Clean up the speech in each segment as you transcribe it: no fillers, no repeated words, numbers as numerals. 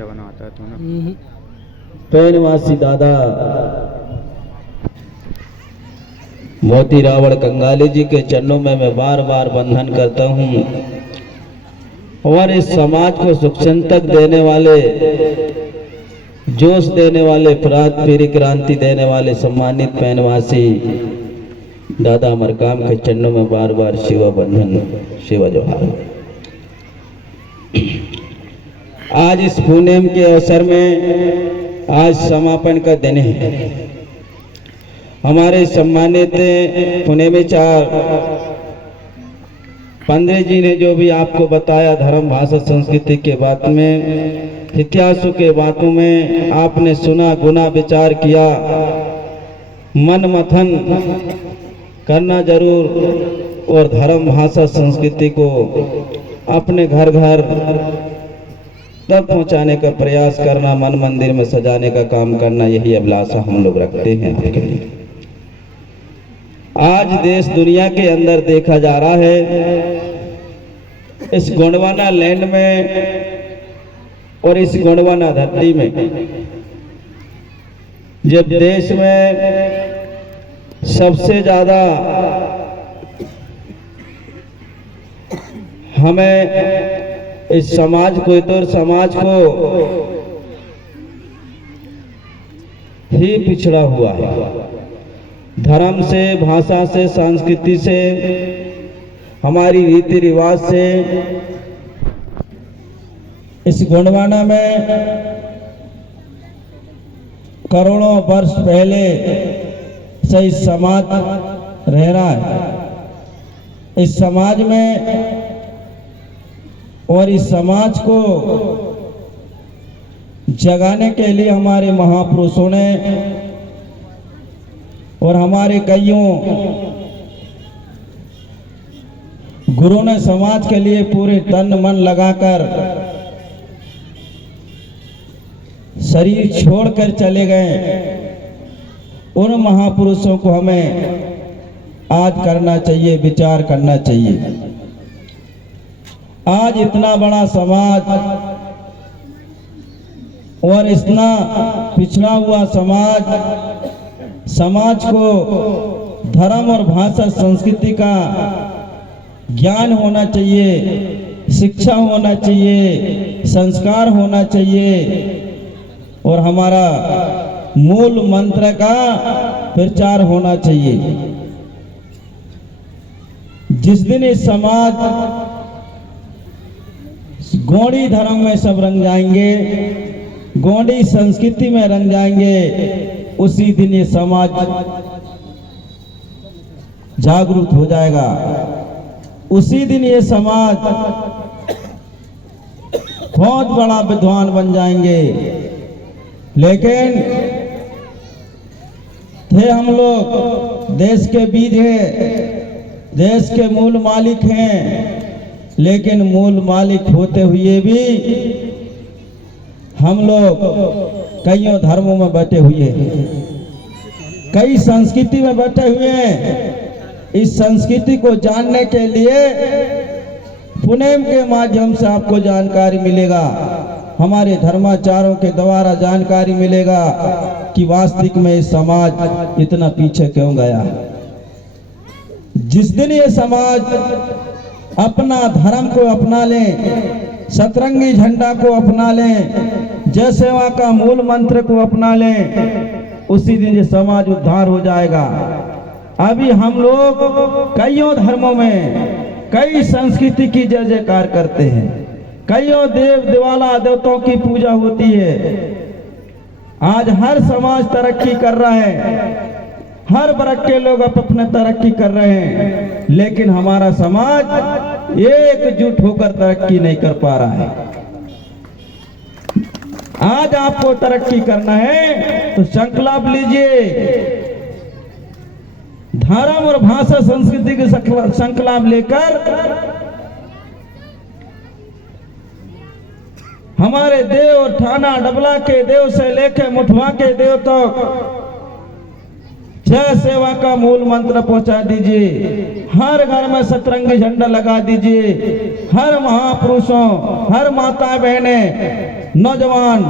क्या बनाता है तू ना। पैनवासी दादा मोती रावण कंगाली जी के चरणों में मैं बार बार बंधन करता हूँ और इस समाज को सुख तक देने वाले, जोश देने वाले, पीरी क्रांति देने वाले सम्मानित पैनवासी दादा मरकाम के चरणों में बार बार शिवा बंधन, शिवा जोहार। आज इस पूर्णिमा के अवसर में आज समापन का दिन है। हमारे सम्मानित पुनेमिचार पंडित जी ने जो भी आपको बताया धर्म भाषा संस्कृति के बात में, इतिहासों के बातों में आपने सुना, गुना विचार किया, मन मंथन करना जरूर और धर्म भाषा संस्कृति को अपने घर घर तक पहुंचाने का प्रयास करना, मन मंदिर में सजाने का काम करना, यही अभिलाषा हम लोग रखते हैं आपके लिए। आज देश दुनिया के अंदर देखा जा रहा है, इस गोंडवाना लैंड में और इस गोंडवाना धरती में, जब देश में सबसे ज्यादा हमें इस समाज को, इतर समाज को ही पिछड़ा हुआ है। धर्म से, भाषा से, संस्कृति से, हमारी रीति रिवाज से इस गोंडवाना में करोड़ों वर्ष पहले से इस समाज रह रहा है। इस समाज में और इस समाज को जगाने के लिए हमारे महापुरुषों ने और हमारे कईयों गुरु ने समाज के लिए पूरे तन मन लगाकर शरीर छोड़कर चले गए। उन महापुरुषों को हमें आज करना चाहिए, विचार करना चाहिए। आज इतना बड़ा समाज और इतना पिछड़ा हुआ समाज को धर्म और भाषा संस्कृति का ज्ञान होना चाहिए, शिक्षा होना चाहिए, संस्कार होना चाहिए और हमारा मूल मंत्र का प्रचार होना चाहिए। जिस दिन ये समाज गौड़ी धर्म में सब रंग जाएंगे, गौड़ी संस्कृति में रंग जाएंगे, उसी दिन ये समाज जागरूक हो जाएगा। उसी दिन ये समाज बहुत बड़ा विद्वान बन जाएंगे। लेकिन थे हम लोग देश के बीज हैं, देश के मूल मालिक हैं, लेकिन मूल मालिक होते हुए भी हम लोग कईयों धर्मों में बैठे हुए हैं, कई संस्कृति में बैठे हुए हैं। इस संस्कृति को जानने के लिए पुनेम के माध्यम से आपको जानकारी मिलेगा, हमारे धर्माचारों के द्वारा जानकारी मिलेगा कि वास्तविक में ये समाज इतना पीछे क्यों गया। जिस दिन ये समाज अपना धर्म को अपना ले, सतरंगी झंडा को अपना ले, जय सेवा का मूल मंत्र को अपना ले, उसी दिन ये समाज उद्धार हो जाएगा। अभी हम लोग कईयों धर्मों में कई संस्कृति की जय जयकार करते हैं, कईयों देव देवाला देवताओं की पूजा होती है। आज हर समाज तरक्की कर रहा है, हर वर्ग के लोग अपने तरक्की कर रहे हैं, लेकिन हमारा समाज एकजुट होकर तरक्की नहीं कर पा रहा है। आज आपको तरक्की करना है तो संकल्प लीजिए, धर्म और भाषा संस्कृति के संकल्प लेकर हमारे देव और थाना डबला के देव से लेकर मुठवा के देव तक जय सेवा का मूल मंत्र पहुंचा दीजिए। हर घर में सतरंगी झंडा लगा दीजिए। हर महापुरुषों, हर माता बहने, नौजवान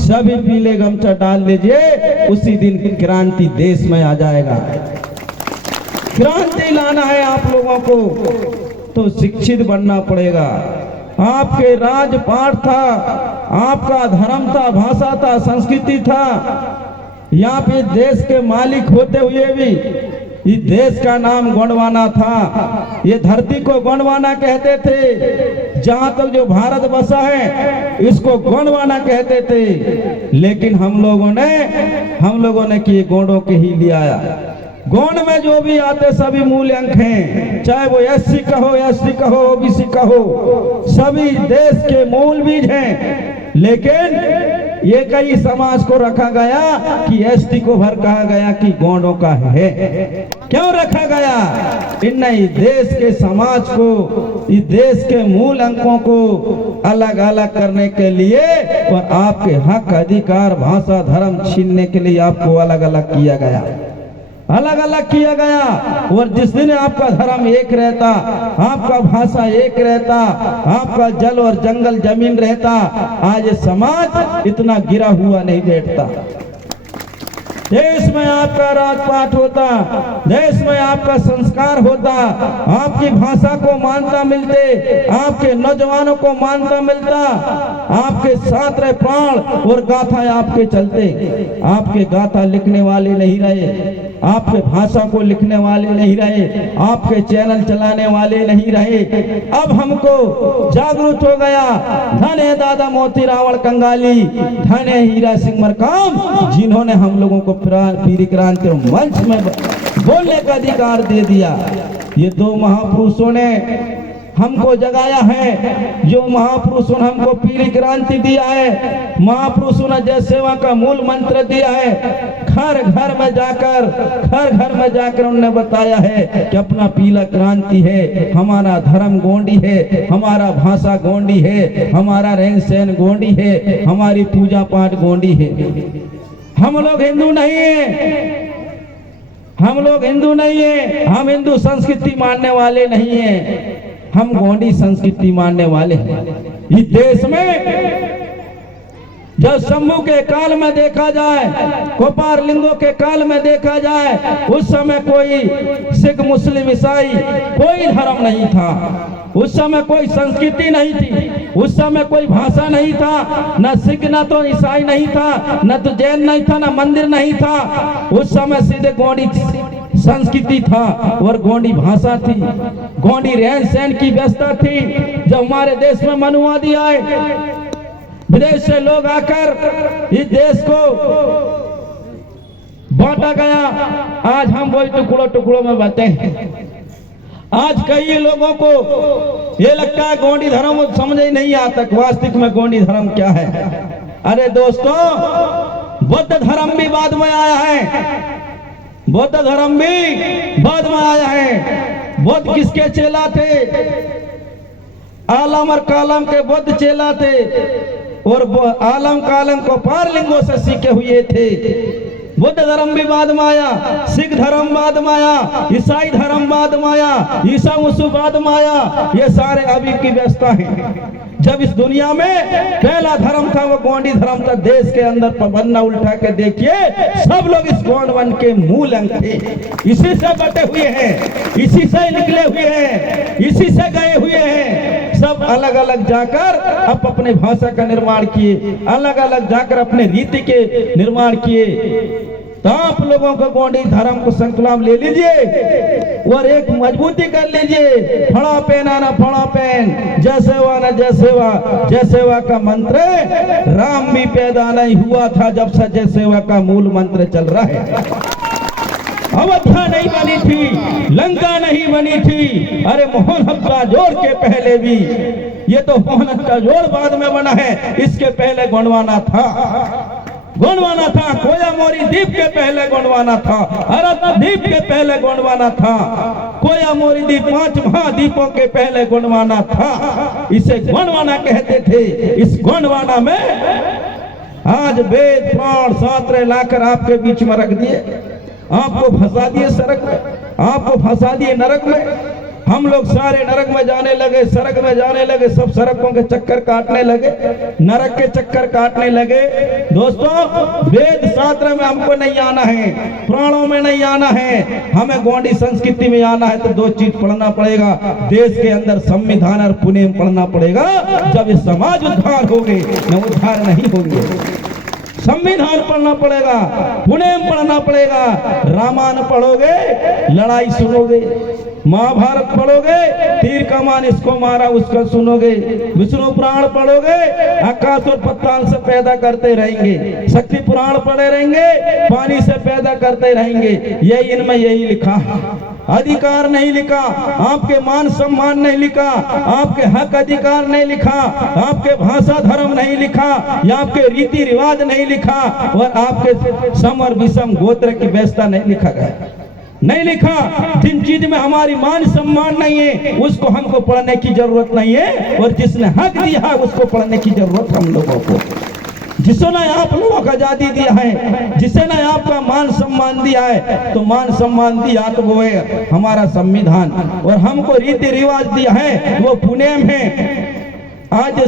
सभी पीले गमछा डाल लीजिए। उसी दिन क्रांति देश में आ जाएगा। क्रांति लाना है आप लोगों को तो शिक्षित बनना पड़ेगा। आपके राजपाट था, आपका धर्म था, भाषा था, संस्कृति था। यहाँ पे देश के मालिक होते हुए भी इस देश का नाम गोंडवाना था। ये धरती को गोंडवाना कहते थे। जहां तक जो भारत बसा है इसको गोंडवाना कहते थे। लेकिन हम लोगों ने कि गोंडों के ही लिया आया। गोंड में जो भी आते सभी मूल अंक हैं, चाहे वो एससी कहो, एसटी कहो, ओबीसी कहो, सभी देश के मूल बीज हैं। लेकिन ये कई समाज को रखा गया कि एसटी को भर कहा गया कि गोंडों का है। क्यों रखा गया? इन इस देश के समाज को, इस देश के मूल अंकों को अलग अलग करने के लिए और आपके हक, अधिकार, भाषा, धर्म छीनने के लिए आपको अलग अलग किया गया, अलग अलग किया गया। और जिस दिन आपका धर्म एक रहता, आपका भाषा एक रहता, आपका जल और जंगल जमीन रहता, आज समाज इतना गिरा हुआ नहीं बैठता। देश में आपका राजपाट होता, देश में आपका संस्कार होता, आपकी भाषा को मान्यता मिलते, आपके नौजवानों को मान्यता मिलता, आपके सातरे प्राण और गाथा आपके चलते। आपके गाथा लिखने वाले नहीं रहे, आपके भाषा को लिखने वाले नहीं रहे, आपके चैनल चलाने वाले नहीं रहे। अब हमको जागरूक हो गया। धन है दादा मोती रावण कंगाली, धन है हीरा सिंह मरकाम, जिन्होंने हम लोगों को पीली क्रांति मंच में बोलने का अधिकार दे दिया। ये दो महापुरुषों ने हमको जगाया है। जो महापुरुषों ने हमको पीली क्रांति दिया है, महापुरुषों ने जय सेवा का मूल मंत्र दिया है। घर घर में जाकर उन्होंने बताया है कि अपना पीला क्रांति है, हमारा धर्म गोंडी है, हमारा भाषा गोंडी है, हमारा रहन सहन गोंडी है, हमारी पूजा पाठ गोंडी है। हम लोग हिंदू नहीं है, हम लोग हिंदू नहीं है, हम हिंदू संस्कृति मानने वाले नहीं है, हम गोंडी संस्कृति मानने वाले हैं। इस देश में जब शंभू के काल में देखा जाए, कोपार लिंगों के काल में देखा जाए, उस समय कोई सिख, मुस्लिम, ईसाई कोई धर्म नहीं था। उस समय कोई संस्कृति नहीं थी, उस समय कोई भाषा नहीं था, न सिख न तो ईसाई नहीं था, न तो जैन नहीं था, न मंदिर नहीं था। उस समय सीधे गोंडी संस्कृति था और गोंडी भाषा थी, गोंडी रहन सहन की व्यवस्था थी। जब हमारे देश में मनुवादी आए, विदेश से लोग आकर इस देश को बांटा गया। आज हम वही टुकड़ों टुकड़ों में बटे हैं। आज कई लोगों को ये लगता है गोंडी धर्म समझ ही नहीं आता, वास्तविक में गोंडी धर्म क्या है। अरे दोस्तों, बुद्ध धर्म भी बाद में आया है, बुद्ध धर्म भी बाद में आया है। बुद्ध किसके चेला थे? आलम और कालम के बुद्ध चेला थे और आलम कालम को पार लिंगों से सीखे हुए थे। बुद्ध धर्म भी बाद में आया, सिख धर्म बाद में आया, ईसाई धर्म बाद में आया, ईसा मुसु बाद में आया। ये सारे अभी की व्यवस्था है। जब इस दुनिया में पहला धर्म था वो गोंडी धर्म था। देश के अंदर पन्ना उल्टा के देखिए, सब लोग इस गोंडवन के मूल अंग थे। इसी से बटे हुए हैं, इसी से निकले हुए हैं, इसी से गए हुए हैं। सब अलग अलग जाकर अब अपने भाषा का निर्माण किए, अलग अलग जाकर अपने रीति के निर्माण किए। तो आप लोगों को गोंडी धर्म को संकल्प ले लीजिए और एक मजबूती कर लीजिए। फड़ा पेन आना फड़ा पेन, जय सेवा न जय सेवा। जय सेवा का मंत्र राम भी पैदा नहीं हुआ था जब से जय सेवा का मूल मंत्र चल रहा है। अयोध्या नहीं बनी थी, लंका नहीं बनी थी। अरे मोहन हत्ता जोड़ के पहले भी, ये तो मोहन हत्ता जोड़ बाद में बना है, इसके पहले गोंडवाना था, गोंडवाना था। कोया मोरी द्वीप के पहले गोंडवाना था, अरब द्वीप के पहले गोंडवाना था, कोया मोरी द्वीप 5 महाद्वीपों के पहले गोंडवाना था। इसे गोंडवाना कहते थे। इस गोंडवाना में आज वेद पुराण शास्त्र लाकर आपके बीच में रख दिए। आपको फंसा दिए सड़क में, आपको फंसा दिए नरक में। हम लोग सारे नरक में जाने लगे, सड़क में जाने लगे, सब सड़कों के चक्कर काटने लगे, नरक के चक्कर काटने लगे। दोस्तों, वेद शास्त्र में हमको नहीं आना है, पुराणों में नहीं आना है, हमें गौंडी संस्कृति में आना है। तो दो चीज पढ़ना पड़ेगा, देश के अंदर संविधान और पुण्य पढ़ना पड़ेगा। जब ये समाज उद्धार होंगे, न उद्धार नहीं होंगे। संविधान पढ़ना पड़ेगा, पुण्य पढ़ना पड़ेगा, रामायण पढ़ोगे लड़ाई सुनोगे, महाभारत पढ़ोगे तीर कमान इसको मारा उसका सुनोगे, विष्णु पुराण पढ़ोगे आकाश और पताल से पैदा करते रहेंगे, शक्ति पुराण पढ़े रहेंगे पानी से पैदा करते रहेंगे। यही इनमें यही लिखा है, अधिकार नहीं लिखा, आपके मान सम्मान नहीं लिखा, आपके हक अधिकार नहीं लिखा, आपके भाषा धर्म नहीं लिखा, या आपके रीति रिवाज नहीं लिखा, और आपके सम और विषम गोत्र की व्यवस्था नहीं लिखा गया, नहीं लिखा। जिन चीज में हमारी मान सम्मान नहीं है उसको हमको पढ़ने की जरूरत नहीं है, और जिसने हक दिया है उसको पढ़ने की जरूरत हम लोगों को। जिसने आप लोगों को आजादी दिया है, जिसने आपका मान सम्मान दिया है, तो मान सम्मान दिया तो वो है हमारा संविधान, और हमको रीति रिवाज दिया है वो पुण्यम है। आज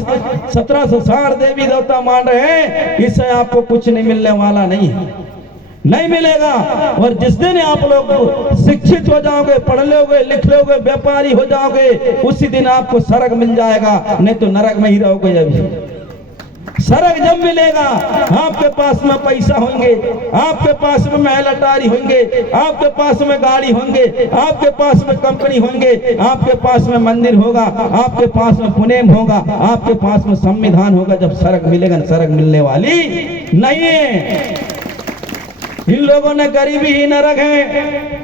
1760 देवी देवता मान रहे हैं, इससे आपको कुछ नहीं मिलने वाला नहीं है, नहीं मिलेगा। और जिस दिन आप लोग शिक्षित हो जाओगे, पढ़ लोगे, लिख लोगे, व्यापारी हो जाओगे, उसी दिन आपको स्वर्ग मिल जाएगा, नहीं तो नरक में ही रहोगे। अभी स्वर्ग जब मिलेगा, आपके पास में पैसा होंगे, आपके पास में महल अटारी होंगे, आपके पास में गाड़ी होंगे, आपके पास में कंपनी होंगे, आपके पास में मंदिर होगा, आपके पास में पुण्यम होगा, आपके पास में संविधान होगा। जब स्वर्ग मिलेगा, स्वर्ग मिलने वाली नहीं है। इन लोगों ने गरीबी ही नरक है,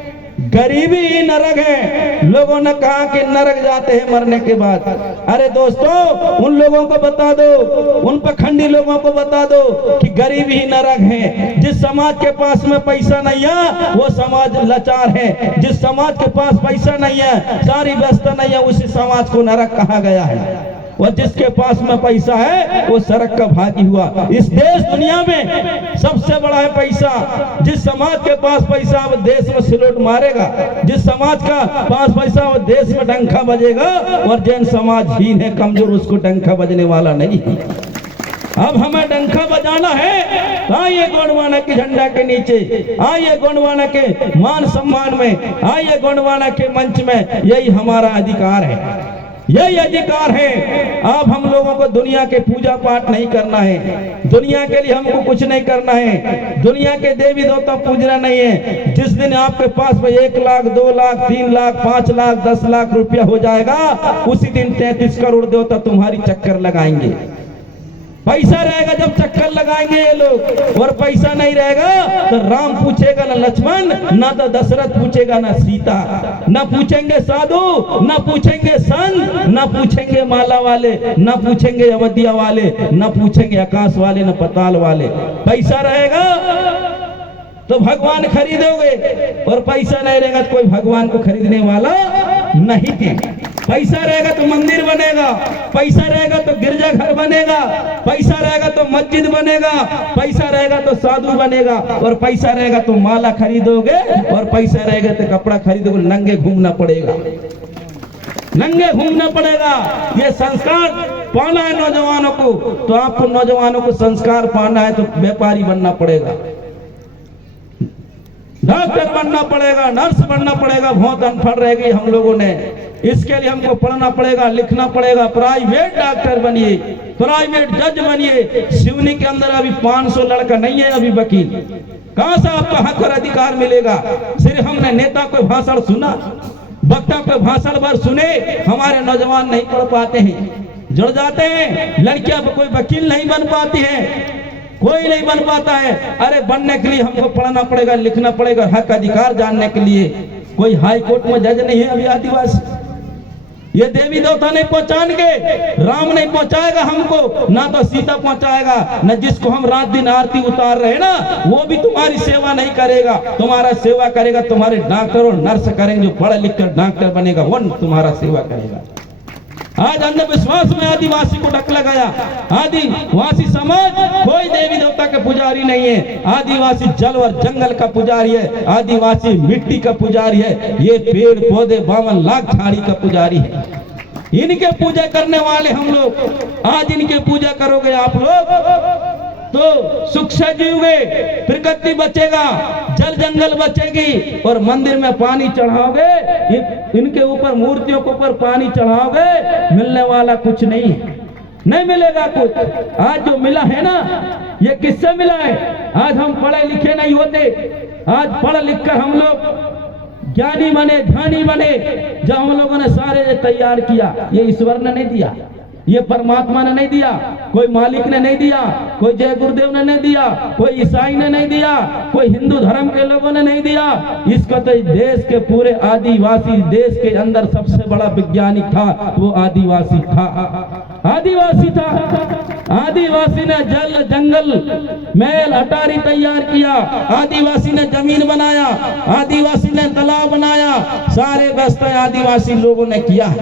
गरीबी ही नरक है। लोगों ने कहा कि नरक जाते हैं मरने के बाद। अरे दोस्तों, उन लोगों को बता दो, उन पखंडी लोगों को बता दो कि गरीबी ही नरक है। जिस समाज के पास में पैसा नहीं है वो समाज लाचार है, जिस समाज के पास पैसा नहीं है, सारी व्यवस्था नहीं है, उसी समाज को नरक कहा गया है। और जिसके पास में पैसा है वो सड़क का भागी हुआ। इस देश दुनिया में सबसे बड़ा है पैसा। जिस समाज के पास पैसा वो देश में सिलोट मारेगा, जिस समाज का पास पैसा वो देश में डंका बजेगा, और जैन समाजहीन है, कमजोर, उसको डंका बजने वाला नहीं है। अब हमें डंका बजाना है, आइए गोंडवाना के झंडा के नीचे, आइए गोंडवाना के मान सम्मान में, आइए गोंडवाना के मंच में। यही हमारा अधिकार है, यही अधिकार है। अब हम लोगों को दुनिया के पूजा पाठ नहीं करना है, दुनिया के लिए हमको कुछ नहीं करना है, दुनिया के देवी देवता पूजना नहीं है। जिस दिन आपके पास में 1 लाख 2 लाख 3 लाख 5 लाख 10 लाख रुपया हो जाएगा, उसी दिन 33 करोड़ देवता तुम्हारी चक्कर लगाएंगे। पैसा रहेगा जब चक्कर लगाएंगे ये लोग, और पैसा नहीं रहेगा तो राम पूछेगा ना लक्ष्मण, ना तो दशरथ पूछेगा ना सीता, ना पूछेंगे साधु, ना पूछेंगे संत, ना पूछेंगे माला वाले, ना पूछेंगे अवधिया वाले, ना पूछेंगे आकाश वाले, ना पताल वाले। पैसा रहेगा तो भगवान खरीदोगे, और पैसा नहीं रहेगा तो कोई भगवान को खरीदने वाला नहीं है। पैसा रहेगा तो मंदिर बनेगा, पैसा रहेगा तो गिरजाघर बनेगा, पैसा रहेगा तो मस्जिद बनेगा, पैसा रहेगा तो साधु बनेगा, और पैसा रहेगा तो माला खरीदोगे, और पैसा रहेगा तो कपड़ा खरीदोगे। नंगे घूमना पड़ेगा, नंगे घूमना पड़ेगा। ये संस्कार पाना है नौजवानों को, तो आपको नौजवानों को संस्कार पाना है तो व्यापारी बनना पड़ेगा, डॉक्टर बनना पड़ेगा, नर्स बनना पड़ेगा। बहुत अनपढ़ रह गई हम लोगों ने, इसके लिए हमको पढ़ना पड़ेगा, लिखना पड़ेगा। प्राइवेट डॉक्टर बनिए, प्राइवेट जज बनिए। सिवनी के अंदर अभी 500 लड़का नहीं है अभी वकील, कहां से आपका हक और अधिकार मिलेगा? सिर्फ हमने नेता को भाषण सुना, वक्ता को भाषण भर सुने, हमारे नौजवान नहीं पढ़ पाते हैं, जुड़ जाते हैं। लड़कियां कोई वकील नहीं बन पाती है, कोई नहीं बन पाता है। अरे बनने के लिए हमको पढ़ना पड़ेगा, लिखना पड़ेगा, हक अधिकार जानने के लिए। कोई हाई कोर्ट में जज नहीं है अभी आदिवासी। ये देवी देवता नहीं पहुंचाएंगे, राम नहीं पहुंचाएगा हमको, ना तो सीता पहुंचाएगा, ना जिसको हम रात दिन आरती उतार रहे हैं ना, वो भी तुम्हारी सेवा नहीं करेगा। तुम्हारा सेवा करेगा तुम्हारे डॉक्टर और नर्स करेंगे, जो पढ़ लिख कर डॉक्टर बनेगा वो तुम्हारा सेवा करेगा। आज अंधविश्वास में आदिवासी को ढक लगाया। आदिवासी समाज कोई देवी देवता के पुजारी नहीं है, आदिवासी जल और जंगल का पुजारी है, आदिवासी मिट्टी का पुजारी है, ये पेड़ पौधे 52 लाख झाड़ी का पुजारी है। इनके पूजा करने वाले हम लोग। आज इनके पूजा करोगे आप लोग तो सुख से जीओगे, प्रकृति बचेगा, जल जंगल बचेगी, और मंदिर में पानी चढ़ाओगे, इनके ऊपर मूर्तियों के ऊपर पानी चढ़ाओगे, मिलने वाला कुछ नहीं है, नहीं मिलेगा कुछ। आज जो मिला है ना, ये किससे मिला है? आज हम पढ़े लिखे नहीं होते, आज पढ़ लिख कर हम लोग ज्ञानी बने, ध्यानी बने, जो हम लोगों ने सारे तैयार किया, ये ईश्वर ने नहीं दिया, ये परमात्मा ने नहीं दिया, कोई मालिक ने नहीं दिया, कोई जय गुरुदेव ने नहीं दिया, कोई ईसाई ने नहीं दिया, कोई हिंदू धर्म के लोगों ने नहीं दिया। इसका तो देश के पूरे आदिवासी, देश के अंदर सबसे बड़ा वैज्ञानिक था, वो आदिवासी था, आदिवासी था। आदिवासी ने जल जंगल मैल अटारी तैयार किया, आदिवासी ने जमीन बनाया, आदिवासी ने तालाब बनाया, सारे व्यवस्था आदिवासी लोगों ने किया,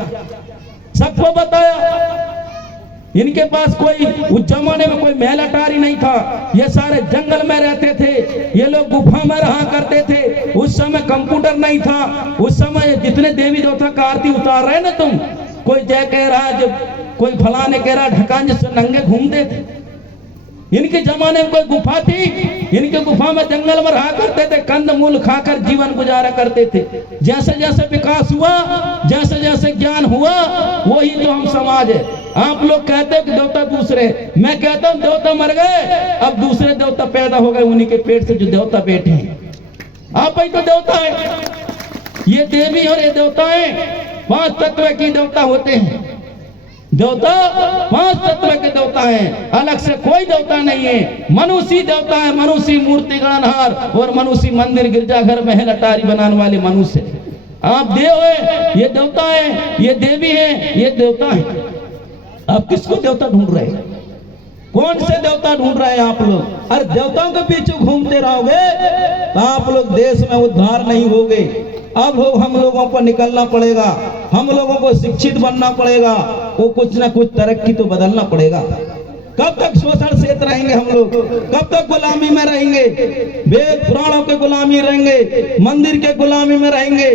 सबको बताया। इनके पास कोई, उस जमाने में कोई महल अटारी नहीं था, ये सारे जंगल में रहते थे, ये लोग गुफा में रहा करते थे। उस समय कंप्यूटर नहीं था, उस समय जितने देवी देवता का आरती उतार रहे ना तुम, कोई जय कह रहा, जब कोई फलाने कह रहा, ढकान से नंगे घूमते थे। इनके जमाने में कोई गुफा थी, इनके गुफा में जंगल में रहा करते थे, कंद मूल खाकर जीवन गुजारा करते थे। जैसे जैसे विकास हुआ, जैसे जैसे ज्ञान हुआ, वही तो हम समाज है। आप लोग कहते हो कि देवता दूसरे, मैं कहता हूँ देवता मर गए, अब दूसरे देवता पैदा हो गए उन्हीं के पेट से, जो देवता बैठे हैं। आप ही तो देवता है, ये देवी और ये देवता है, 5 तत्व के देवता होते हैं। देवता 5 तत्व के देवता हैं, अलग से कोई देवता नहीं है। मनुष्य देवता है, मनुष्य मूर्ति गणनहार, और मनुष्य मंदिर गिरजाघर महल अटारी बनाने वाले मनुष्य। आप देव है, ये देवता है, ये देवी है, ये देवता है। आप किसको देवता ढूंढ रहे हैं? कौन से देवता ढूंढ रहे हैं आप लोग? अरे देवताओं के पीछे घूमते रहोगे तो आप लोग देश में उद्धार नहीं होगे। अब हम लोगों को निकलना पड़ेगा, हम लोगों को शिक्षित बनना पड़ेगा, वो कुछ ना कुछ तरक्की तो बदलना पड़ेगा। कब तक शोषण से रहेंगे हम लोग? कब तक गुलामी में रहेंगे? वेद पुराणों के गुलामी रहेंगे, मंदिर के गुलामी में रहेंगे?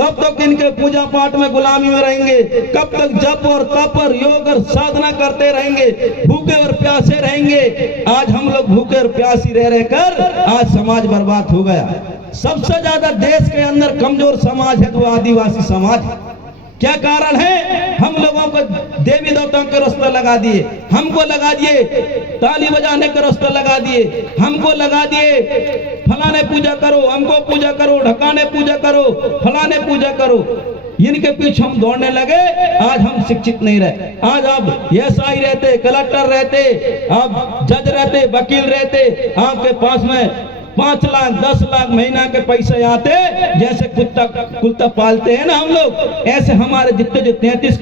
कब तक इनके पूजा पाठ में गुलामी में रहेंगे? कब तक जप और तप और योग और साधना करते रहेंगे, भूखे और प्यासे रहेंगे? आज हम लोग भूखे और प्यासी रह रहकर आज समाज बर्बाद हो गया। सबसे ज्यादा देश के अंदर कमजोर समाज है तो आदिवासी समाज है। क्या कारण है? हम लोगों को देवी देवताओं के रास्ते लगा दिए, हमको लगा दिए ताली बजाने के रास्ते लगा दिए, हमको लगा दिए फलाने पूजा करो, हमको पूजा करो, ढकाने पूजा करो, फलाने पूजा करो। इनके पीछे हम दौड़ने लगे, आज हम शिक्षित नहीं रहे। आज आप एसआई रहते, कलेक्टर रहते, आप जज रहते, वकील रहते, आपके पास में 5 लाख 10 लाख महीना के पैसे आते, जैसे कुत्ता पालते हैं ना हम लोग, ऐसे हमारे जितने जो 33